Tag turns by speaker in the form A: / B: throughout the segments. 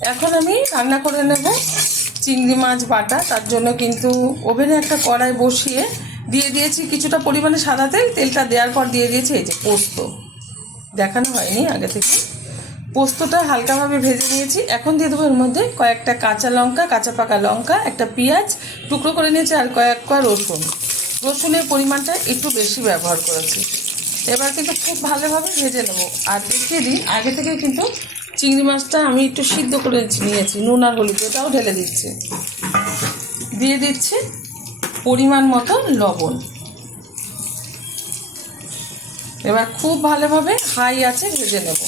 A: এখন আমি রান্না করে নেব চিংড়ি মাছ বাটা। তার জন্য কিন্তু ওভেনে একটা কড়াই বসিয়ে দিয়ে দিয়েছি কিছুটা পরিমাণে সাদা তেল। তেলটা দেওয়ার পর দিয়ে দিয়েছি এই যে পোস্ত। দেখানো হয়নি আগে থেকে। পোস্তটা হালকাভাবে ভেজে নিয়েছি। এখন দিয়ে দেবো এর মধ্যে কয়েকটা কাঁচা লঙ্কা, কাঁচা পাকা লঙ্কা, একটা পেঁয়াজ টুকরো করে নিয়েছি আর কয়েক কোয়া রসুন। রসুনের পরিমাণটা একটু বেশি ব্যবহার করেছি। এবার কিন্তু খুব ভালোভাবে ভেজে নেব। আর দেখিয়ে দিই, আগে থেকে কিন্তু চিংড়ি মাছটা আমি একটু সিদ্ধ করে নিয়েছি, নুন আর হলুদ ওটাও ঢেলে দিচ্ছি। দিয়ে দিচ্ছি পরিমাণ মতো লবণ। এবার খুব ভালোভাবে হাই আছে ভেজে নেব।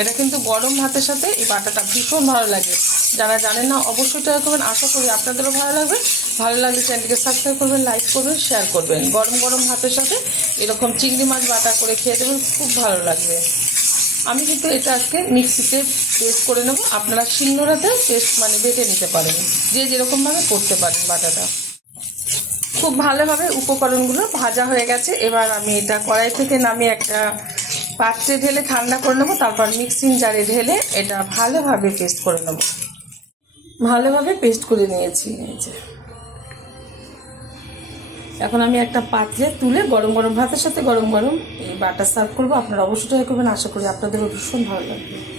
A: এটা কিন্তু গরম ভাতের সাথে এই বাটাটা ভীষণ ভালো লাগে। যারা জানেন না, অবশ্যই ট্রাই করবেন। আশা করি আপনাদেরও ভালো লাগবে। ভালো লাগলে চ্যানেলটিকে সাবস্ক্রাইব করবেন লাইক করবেন শেয়ার করবেন। গরম গরম ভাতের সাথে এরকম চিংড়ি মাছ বাটা করে খেয়ে দেবেন, খুব ভালো লাগবে। আমি কিন্তু এটা আজকে মিক্সিতে পেস্ট করে নেব। আপনারা শিলনোড়াতেও পেস্ট মানে বেটে নিতে পারেন। যে যেরকমভাবে করতে পারেন বাটাটা। খুব ভালোভাবে উপকরণগুলো ভাজা হয়ে গেছে। এবার আমি এটা কড়াই থেকে নামিয়ে একটা পাত্রে ঢেলে ঠান্ডা করে নেব। তারপর মিক্সিং জারে ঢেলে এটা ভালোভাবে পেস্ট করে নেব। ভালোভাবে পেস্ট করে নিয়েছি। এই যে। এখন আমি একটা পাত্রে তুলে গরম গরম ভাতের সাথে গরম গরম এই বাটার সার্ভ করব। আপনারা অবশ্যই ট্রাই করবেন। আশা করি আপনাদেরও ভীষণ ভালো লাগবে।